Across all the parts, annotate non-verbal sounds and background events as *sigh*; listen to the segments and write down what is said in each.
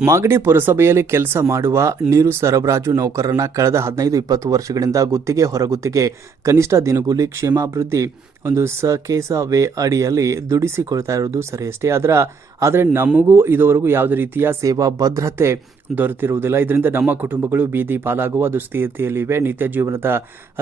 ಮಾಗಡಿ ಪುರಸಭೆಯಲ್ಲಿ ಕೆಲಸ ಮಾಡುವ ನೀರು ಸರಬರಾಜು ನೌಕರರನ್ನ ಕಳೆದ ಹದಿನೈದು, ಇಪ್ಪತ್ತು ವರ್ಷಗಳಿಂದ ಗುತ್ತಿಗೆ ಹೊರಗುತ್ತಿಗೆ ಕನಿಷ್ಠ ದಿನಗೂಲಿ ಕ್ಷೇಮಾಭಿವೃದ್ಧಿ ಒಂದು ಸಕೇಸ ವೇ ಅಡಿಯಲ್ಲಿ ದುಡಿಸಿಕೊಳ್ತಾ ಇರೋದು ಸರಿಯಷ್ಟೇ ಅದರ ಆದರೆ ನಮಗೂ ಇದುವರೆಗೂ ಯಾವುದೇ ರೀತಿಯ ಸೇವಾ ಭದ್ರತೆ ದೊರೆತಿರುವುದಿಲ್ಲ. ಇದರಿಂದ ನಮ್ಮ ಕುಟುಂಬಗಳು ಬೀದಿ ಪಾಲಾಗುವ ದುಸ್ಥಿತಿಯಲ್ಲಿವೆ. ನಿತ್ಯ ಜೀವನದ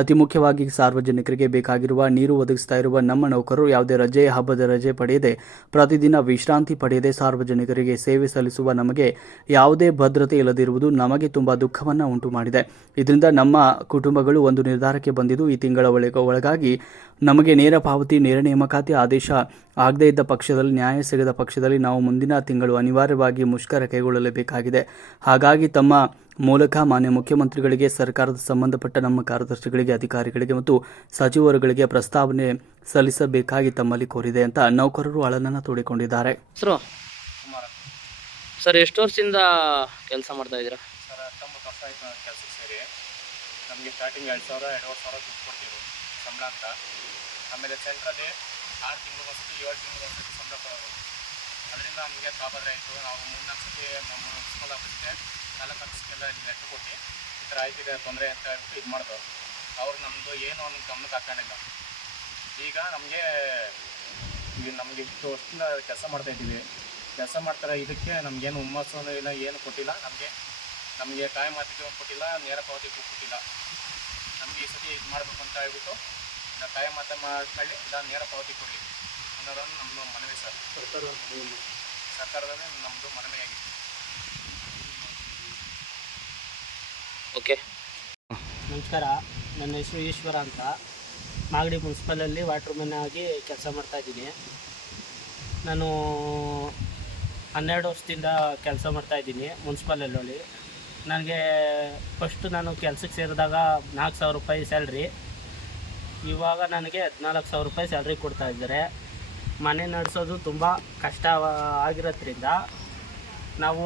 ಅತಿ ಮುಖ್ಯವಾಗಿ ಸಾರ್ವಜನಿಕರಿಗೆ ಬೇಕಾಗಿರುವ ನೀರು ಒದಗಿಸ್ತಾ ಇರುವ ನಮ್ಮ ನೌಕರರು ಯಾವುದೇ ರಜೆ, ಹಬ್ಬದ ರಜೆ ಪಡೆಯದೆ, ಪ್ರತಿದಿನ ವಿಶ್ರಾಂತಿ ಪಡೆಯದೆ ಸಾರ್ವಜನಿಕರಿಗೆ ಸೇವೆ ಸಲ್ಲಿಸುವ ನಮಗೆ ಯಾವುದೇ ಭದ್ರತೆ ಇಲ್ಲದಿರುವುದು ನಮಗೆ ತುಂಬ ದುಃಖವನ್ನು ಉಂಟು ಮಾಡಿದೆ ಇದರಿಂದ ನಮ್ಮ ಕುಟುಂಬಗಳು ಒಂದು ನಿರ್ಧಾರಕ್ಕೆ ಬಂದಿದ್ದು, ಈ ತಿಂಗಳ ಒಳಗ, ಒಳಗಾಗಿ ನಮಗೆ ಪಾವತಿ ನೇರ ನೇಮಕಾತಿ ಆದೇಶ ಆಗದೇ ಇದ್ದ ಪಕ್ಷದಲ್ಲಿ ನ್ಯಾಯ ಸಿಗದ ಪಕ್ಷದಲ್ಲಿ ನಾವು ಮುಂದಿನ ತಿಂಗಳು ಅನಿವಾರ್ಯವಾಗಿ ಮುಷ್ಕರ ಕೈಗೊಳ್ಳಲೇಬೇಕಾಗಿದೆ. ಹಾಗಾಗಿ ತಮ್ಮ ಮೂಲಕ ಮಾನ್ಯ ಮುಖ್ಯಮಂತ್ರಿಗಳಿಗೆ ಸರ್ಕಾರದ ಸಂಬಂಧಪಟ್ಟ ನಮ್ಮ ಕಾರ್ಯದರ್ಶಿಗಳಿಗೆ ಅಧಿಕಾರಿಗಳಿಗೆ ಮತ್ತು ಸಚಿವರುಗಳಿಗೆ ಪ್ರಸ್ತಾವನೆ ಸಲ್ಲಿಸಬೇಕಾಗಿ ತಮ್ಮಲ್ಲಿ ಕೋರಿದೆ ಅಂತ ನೌಕರರು ಅಳನನ್ನು ತೋಡಿಕೊಂಡಿದ್ದಾರೆ. ಸರ್ ಎಷ್ಟು ವರ್ಷದಿಂದ ಕೆಲಸ ಮಾಡ್ತಾ ಇದ್ದೀರಾ? ಸರ್ ಹತ್ತೊಂಬತ್ತು ವರ್ಷ ಆಯ್ತು ನಾನು ಕೆಲಸಕ್ಕೆ ಸೇರಿ. ನಮಗೆ ಸ್ಟಾರ್ಟಿಂಗ್ ಎರಡು ಸಾವಿರ ಎರಡೂವರೆ ಸಾವಿರ ದುಡ್ಡು ಕೊಡ್ತಿದ್ರು. ಸಂಬಳ ಅಂತ. ಆಮೇಲೆ ಸೆಂಟ್ರಲ್ಲಿ ಆರು ತಿಂಗಳು ಒಂದ್ಸತಿ ಏಳು ತಿಂಗಳು ಒಂದ್ಸತಿ ಸಂಬಳ ಕೊಡೋದು. ಅದರಿಂದ ನಮಗೆ ತಾಪದ್ರೆ ಆಯಿತು. ನಾವು ಮೂರ್ನಾಲ್ಕು ಸತಿ ನಮ್ಮ ಮುನ್ಸಿಪಲ್ ಆಫೀಸ್ಗೆ ನಾಲ್ಕು ಆಫೀಸ್ಗೆಲ್ಲ ಲೆಟ್ರ್ ಕೊಟ್ಟು ಈ ಥರ ಆಯ್ತಿದೆ ತೊಂದರೆ ಅಂತ ಹೇಳ್ಬಿಟ್ಟು ಇದು ಮಾಡಿದ್ರು ಅವ್ರು ನಮ್ಮದು ಏನು ಅನ್ನೋ ಗಮನಕ್ಕೆ ಹಾಕೊಂಡಿಲ್ಲ. ಈಗ ನಮಗೆ ನಮಗೆ ಇಷ್ಟು ವರ್ಷದಿಂದ ಕೆಲಸ ಮಾಡ್ತಾ ಇದ್ದೀವಿ. ಕೆಲಸ ಮಾಡ್ತಾರೆ, ಇದಕ್ಕೆ ನಮಗೇನು ಹುಮ್ಮಸ್ಸು ಇಲ್ಲ, ಏನು ಕೊಟ್ಟಿಲ್ಲ. ನಮಗೆ ನಮಗೆ ಕಾಯಿ ಕೊಟ್ಟಿಲ್ಲ, ನೇರ ಪಾವತಿಗೂ ಕೊಟ್ಟಿಲ್ಲ. ಈ ಸತಿ ಇದು ಮಾಡಬೇಕು ಅಂತ ಹೇಳ್ಬಿಟ್ಟು ನಾವು ಕಾಯಿ ಮಾತ ಮಾಡ್ಕೊಳ್ಳಿ ಇಲ್ಲ ನೇರ ಪಾವತಿ ಕೊಡಲಿ ಅನ್ನೋದನ್ನು ನಮ್ಮ ಮನವಿ ಸರ್. ಸರ್ಕಾರದಲ್ಲಿ ನಮ್ಮದು ಮನವಿ ಆಗಿದೆ. ಓಕೆ. ನಮಸ್ಕಾರ. ನನ್ನ ಹೆಸರು ಈಶ್ವರ ಅಂತ. ಮಾಗಡಿ ಮುನ್ಸಿಪಲಲ್ಲಿ ವಾಟ್ರ್ ಆಗಿ ಕೆಲಸ ಮಾಡ್ತಾಯಿದ್ದೀನಿ ನಾನು ಹನ್ನೆರಡು ವರ್ಷದಿಂದ ಕೆಲಸ ಮಾಡ್ತಾಯಿದ್ದೀನಿ ಮುನ್ಸಿಪಲಲ್ಲಿ. ನನಗೆ ಫಸ್ಟು ನಾನು ಕೆಲಸಕ್ಕೆ ಸೇರಿದಾಗ ನಾಲ್ಕು ಸಾವಿರ ರೂಪಾಯಿ ಸ್ಯಾಲ್ರಿ ಇವಾಗ ನನಗೆ ಹದಿನಾಲ್ಕು ಸಾವಿರ ರೂಪಾಯಿ ಸ್ಯಾಲ್ರಿ ಕೊಡ್ತಾ ಇದ್ದಾರೆ. ಮನೆ ನಡೆಸೋದು ತುಂಬ ಕಷ್ಟ ಆಗಿರೋದ್ರಿಂದ ನಾವು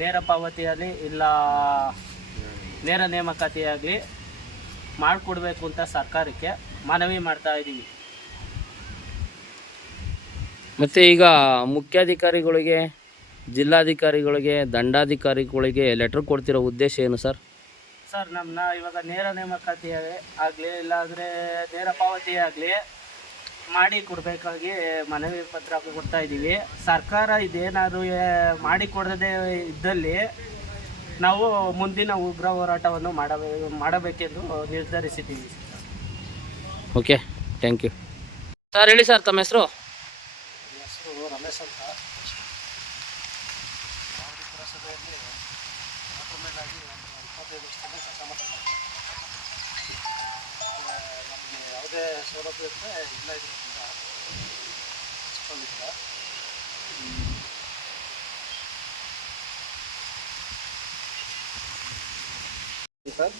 ನೇರ ಪಾವತಿಯಾಗಲಿ ಇಲ್ಲ ನೇರ ನೇಮಕಾತಿಯಾಗಲಿ ಮಾಡಿಕೊಡ್ಬೇಕು ಅಂತ ಸರ್ಕಾರಕ್ಕೆ ಮನವಿ ಮಾಡ್ತಾ ಇದ್ದೀವಿ. ಮತ್ತು ಈಗ ಮುಖ್ಯಾಧಿಕಾರಿಗಳಿಗೆ ಜಿಲ್ಲಾಧಿಕಾರಿಗಳಿಗೆ ದಂಡಾಧಿಕಾರಿಗಳಿಗೆ ಲೆಟ್ರ್ ಕೊಡ್ತಿರೋ ಉದ್ದೇಶ ಏನು ಸರ್? ಸರ್ ನಮ್ಮನ್ನ ಇವಾಗ ನೇರ ನೇಮಕಾತಿ ಆಗಲಿ ಇಲ್ಲಾಂದರೆ ನೇರ ಪಾವತಿ ಆಗಲಿ ಮಾಡಿ ಕೊಡಬೇಕಾಗಿ ಮನವಿ ಪತ್ರ ಕೊಡ್ತಾ ಇದ್ದೀವಿ. ಸರ್ಕಾರ ಇದೇನಾದರೂ ಮಾಡಿ ಕೊಡದೇ ಇದ್ದಲ್ಲಿ ನಾವು ಮುಂದಿನ ಉಗ್ರ ಹೋರಾಟವನ್ನು ಮಾಡಬೇ ಮಾಡಬೇಕೆಂದು ನಿರ್ಧರಿಸಿದ್ದೀವಿ. ಓಕೆ ಥ್ಯಾಂಕ್ ಯು ಸರ್ ಹೇಳಿ ಸರ್ ತಮ್ಮ ಹೆಸರು? ಹೆಸರು ರಮೇಶ್ ಅಂತ. ಸರ್?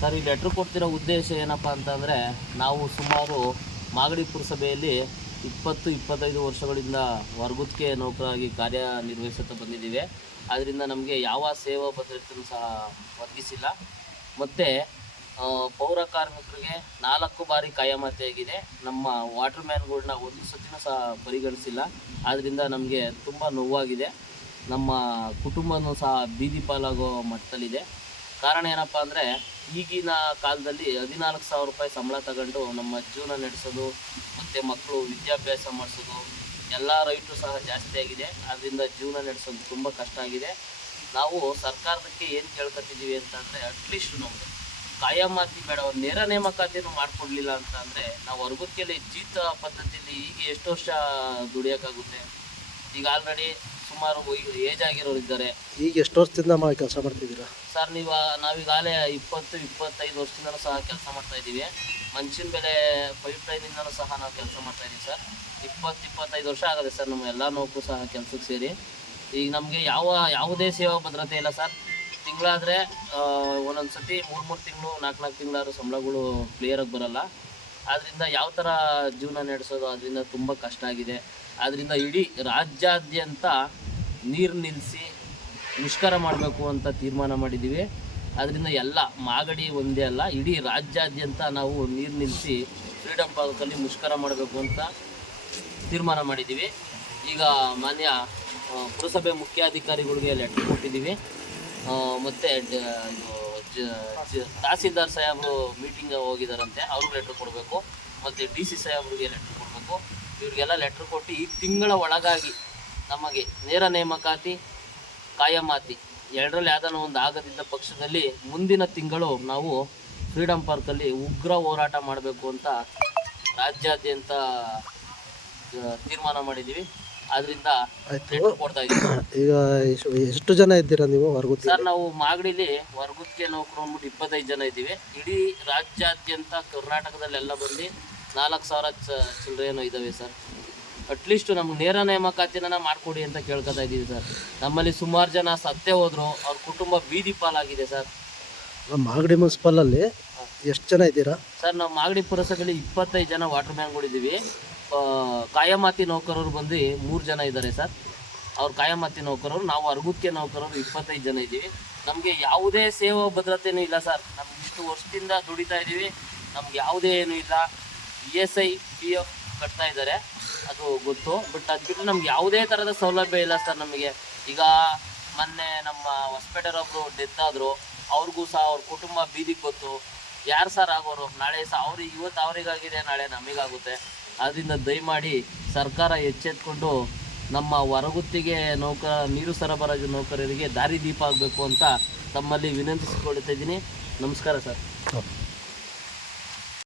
ಸರ್, ಈ ಲೆಟ್ರ್ ಕೊಡ್ತಿರೋ ಉದ್ದೇಶ ಏನಪ್ಪ ಅಂತಂದರೆ ನಾವು ಸುಮಾರು ಮಾಗಡಿ ಪುರಸಭೆಯಲ್ಲಿ ಇಪ್ಪತ್ತು, ಇಪ್ಪತ್ತೈದು ವರ್ಷಗಳಿಂದ ವರ್ಗುತ್ತಿಗೆ ನೌಕರಾಗಿ ಕಾರ್ಯನಿರ್ವಹಿಸುತ್ತಾ ಬಂದಿದ್ದೀವಿ. ಆದ್ದರಿಂದ ನಮಗೆ ಯಾವ ಸೇವಾ ಭದ್ರತೆಯೂ ಸಹ ಒದಗಿಸಿಲ್ಲ. ಮತ್ತು ಪೌರ ಕಾರ್ಮಿಕರಿಗೆ ನಾಲ್ಕು ಬಾರಿ ಕಾಯಮತೆಯಾಗಿದೆ. ನಮ್ಮ ವಾಟರ್ ಮ್ಯಾನ್ಗಳನ್ನ ಒಂದು ಸತಿನೂ ಸಹ ಪರಿಗಣಿಸಿಲ್ಲ. ಆದ್ದರಿಂದ ನಮಗೆ ತುಂಬ ನೋವಾಗಿದೆ. ನಮ್ಮ ಕುಟುಂಬನೂ ಸಹ ಬೀದಿ ಪಾಲಾಗೋ ಮಟ್ಟದಲ್ಲಿದೆ. ಕಾರಣ ಏನಪ್ಪ ಅಂದರೆ, ಈಗಿನ ಕಾಲದಲ್ಲಿ ಹದಿನಾಲ್ಕು ಸಾವಿರ ರೂಪಾಯಿ ಸಂಬಳ ತಗೊಂಡು ನಮ್ಮ ಜೀವನ ನಡೆಸೋದು, ಮತ್ತು ಮಕ್ಕಳು ವಿದ್ಯಾಭ್ಯಾಸ ಮಾಡಿಸೋದು ಎಲ್ಲ ರೈಟು ಸಹ ಜಾಸ್ತಿ ಆಗಿದೆ. ಅದರಿಂದ ಜೀವನ ನಡೆಸೋದು ತುಂಬ ಕಷ್ಟ ಆಗಿದೆ. ನಾವು ಸರ್ಕಾರದಕ್ಕೆ ಏನು ಕೇಳ್ಕೊತಿದ್ದೀವಿ ಅಂತಂದರೆ ಅಟ್ಲೀಸ್ಟ್ ನಮಗೆ ಕಾಯಮಾತಿ ಬೇಡ, ಒಂದು ನೇರ ನೇಮಕಾತಿನೂ ಮಾಡಿಕೊಡ್ಲಿಲ್ಲ ಅಂತ ಅಂದರೆ ನಾವು ಹೊರಗುತ್ತಿಯಲ್ಲಿ ಜೀತ ಪದ್ಧತಿಯಲ್ಲಿ ಈಗ ಎಷ್ಟು ವರ್ಷ ದುಡಿಯೋಕ್ಕಾಗುತ್ತೆ? ಈಗ ಆಲ್ರೆಡಿ ಸುಮಾರು ಏಜ್ ಆಗಿರೋರು ಇದ್ದಾರೆ. ಈಗ ಎಷ್ಟು ವರ್ಷದಿಂದ ನಾವು ಕೆಲಸ ಮಾಡ್ತಿದ್ದೀರಾ? ಸರ್ ನೀವು ನಾವೀಗಾಗಲೇ ಇಪ್ಪತ್ತು ಇಪ್ಪತ್ತೈದು ವರ್ಷದಿಂದಲೂ ಸಹ ಕೆಲಸ ಮಾಡ್ತಾ ಇದ್ದೀವಿ. ಮೇಲೆ ಬೆಲೆ ಪೈಪ್ ಲೈನಿಂದಲೂ ಸಹ ನಾವು ಕೆಲಸ ಮಾಡ್ತಾ ಇದ್ದೀವಿ ಸರ್. ಇಪ್ಪತ್ತು ಇಪ್ಪತ್ತೈದು ವರ್ಷ ಆಗಿದೆ ಸರ್ ನಮ್ಮ ಎಲ್ಲ ನೌಕರು ಸಹ ಕೆಲಸಕ್ಕೆ ಸೇರಿ. ಈಗ ನಮಗೆ ಯಾವ ಯಾವುದೇ ಸೇವಾ ಭದ್ರತೆ ಇಲ್ಲ ಸರ್. ತಿಂಗಳಾದರೆ ಒಂದೊಂದು ಸತಿ ಮೂರು ಮೂರು ತಿಂಗಳು ನಾಲ್ಕು ನಾಲ್ಕು ತಿಂಗಳಾದ್ರೂ ಸಂಬಳಗಳು ಕ್ಲಿಯರಾಗಿ ಬರಲ್ಲ. ಆದ್ದರಿಂದ ಯಾವ ಥರ ಜೀವನ ನಡೆಸೋದು ಅದರಿಂದ ತುಂಬ ಕಷ್ಟ ಆಗಿದೆ. ಆದ್ದರಿಂದ ಇಡೀ ರಾಜ್ಯಾದ್ಯಂತ ನೀರು ನಿಲ್ಲಿಸಿ ಮುಷ್ಕರ ಮಾಡಬೇಕು ಅಂತ ತೀರ್ಮಾನ ಮಾಡಿದ್ದೀವಿ. ಅದರಿಂದ ಎಲ್ಲ ಮಾಗಡಿ ಒಂದೇ ಅಲ್ಲ, ಇಡೀ ರಾಜ್ಯಾದ್ಯಂತ ನಾವು ನೀರು ನಿಲ್ಲಿಸಿ ಫ್ರೀಡಮ್ ಪಾರ್ಕಲ್ಲಿ ಮುಷ್ಕರ ಮಾಡಬೇಕು ಅಂತ ತೀರ್ಮಾನ ಮಾಡಿದ್ದೀವಿ. ಈಗ ಮಾನ್ಯ ಪುರಸಭೆ ಮುಖ್ಯಾಧಿಕಾರಿಗಳಿಗೆ ಲೆಟರ್ ಕೊಟ್ಟಿದ್ದೀವಿ. ಮತ್ತು ತಹಸೀಲ್ದಾರ್ ಸಾಹೇಬರು ಮೀಟಿಂಗ್ ಹೋಗಿದ್ದಾರಂತೆ ಅವ್ರಿಗೆ ಲೆಟ್ರ್ ಕೊಡಬೇಕು. ಮತ್ತು ಡಿ ಸಿ ಸಾಹೇಬ್ರಿಗೆ ಲೆಟ್ರ್ ಕೊಡಬೇಕು. ಇವ್ರಿಗೆಲ್ಲ ಲೆಟ್ರ್ ಕೊಟ್ಟು ಈ ತಿಂಗಳ ಒಳಗಾಗಿ ನಮಗೆ ನೇರ ನೇಮಕಾತಿ ಕಾಯಮಾತಿ ಎರಡರಲ್ಲಿ ಯಾವ್ದಾನ ಒಂದು ಆಗದಿದ್ದ ಪಕ್ಷದಲ್ಲಿ ಮುಂದಿನ ತಿಂಗಳು ನಾವು ಫ್ರೀಡಮ್ ಪಾರ್ಕಲ್ಲಿ ಉಗ್ರ ಹೋರಾಟ ಮಾಡಬೇಕು ಅಂತ ರಾಜ್ಯಾದ್ಯಂತ ತೀರ್ಮಾನ ಮಾಡಿದ್ದೀವಿ ಆದ್ರಿಂದ ಕೊಡ್ತಾ ಇದ್ದೀವಿ *clears throat* ಈಗ ಎಷ್ಟು ಎಷ್ಟು ಜನ ಇದ್ದೀರಾ ನೀವು ವರ್ಗುತ್ ಸರ್ ನಾವು ಮಾಗಡಿಲಿ ವರ್ಗುತ್ತಿಗೆ ನೌಕರು ಅಂದ್ಬಿಟ್ಟು ಇಪ್ಪತ್ತೈದು ಜನ ಇದ್ದೀವಿ. ಇಡೀ ರಾಜ್ಯಾದ್ಯಂತ ಕರ್ನಾಟಕದಲ್ಲೆಲ್ಲ ಬಂದು ನಾಲ್ಕು ಸಾವಿರ ಚ ಚಿಲ್ಲರೆನೋ ಇದ್ದಾವೆ ಸರ್. ಅಟ್ಲೀಸ್ಟ್ ನಮ್ಗೆ ನೇರ ನೇಮಕಾತಿನ ಮಾಡಿಕೊಡಿ ಅಂತ ಕೇಳ್ಕೊತಾ ಇದ್ದೀವಿ ಸರ್. ನಮ್ಮಲ್ಲಿ ಸುಮಾರು ಜನ ಸತ್ತೇ ಹೋದ್ರು ಅವ್ರ ಕುಟುಂಬ ಬೀದಿ ಪಾಲಾಗಿದೆ ಸರ್. ಮಾಗಡಿ ಮುನ್ಸಿಪಲಲ್ಲಿ ಎಷ್ಟು ಜನ ಇದ್ದೀರಾ? ಸರ್ ನಾವು ಮಾಗಡಿ ಪುರಸಭೆಯಲ್ಲಿ ಇಪ್ಪತ್ತೈದು ಜನ ವಾಟರ್ ಮ್ಯಾನ್ಗಳಿದ್ದೀವಿ ಕಾಯಮಾತಿ ನೌಕರರು ಬಂದು ಮೂರು ಜನ ಇದ್ದಾರೆ ಸರ್. ಅವ್ರು ಕಾಯಮಾತಿ ನೌಕರರು ನಾವು ಅರ್ಗುಕ್ಕೆ ನೌಕರರು ಇಪ್ಪತ್ತೈದು ಜನ ಇದ್ದೀವಿ. ನಮಗೆ ಯಾವುದೇ ಸೇವಾ ಭದ್ರತೆಯೂ ಇಲ್ಲ ಸರ್. ನಮ್ಗೆ ಇಷ್ಟು ವರ್ಷದಿಂದ ದುಡಿತಾ ಇದ್ದೀವಿ ನಮ್ಗೆ ಯಾವುದೇ ಏನೂ ಇಲ್ಲ. E S I P F ಕಟ್ತಾ ಇದ್ದಾರೆ. ಅದು ಗೊತ್ತು. ಬಟ್ ಅದು ಬಿಟ್ಟು ನಮ್ಗೆ ಯಾವುದೇ ಥರದ ಸೌಲಭ್ಯ ಇಲ್ಲ ಸರ್ ನಮಗೆ. ಈಗ ಮೊನ್ನೆ ನಮ್ಮ ಒಬ್ಬರು ಡೆತ್ ಆದರು. ಅವ್ರಿಗೂ ಸಹ ಅವ್ರ ಕುಟುಂಬ ಬೀದಿಗೆ ಗೊತ್ತು. ಯಾರು ಸರ್ ಆಗೋರು? ನಾಳೆ ಸಹ ಅವ್ರಿಗೆ ಇವತ್ತು ಅವರಿಗಾಗಿದೆ, ನಾಳೆ ನಮಗಾಗುತ್ತೆ. ಅದರಿಂದ ದಯಮಾಡಿ ಸರ್ಕಾರ ಎಚ್ಚೆತ್ಕೊಂಡು ನಮ್ಮ ಹೊರಗುತ್ತಿಗೆ ನೌಕರ, ನೀರು ಸರಬರಾಜು ನೌಕರರಿಗೆ ದಾರಿ ದೀಪ ಆಗಬೇಕು ಅಂತ ತಮ್ಮಲ್ಲಿ ವಿನಂತಿಸಿಕೊಳ್ತಾ ಇದ್ದೀನಿ ನಮಸ್ಕಾರ ಸರ್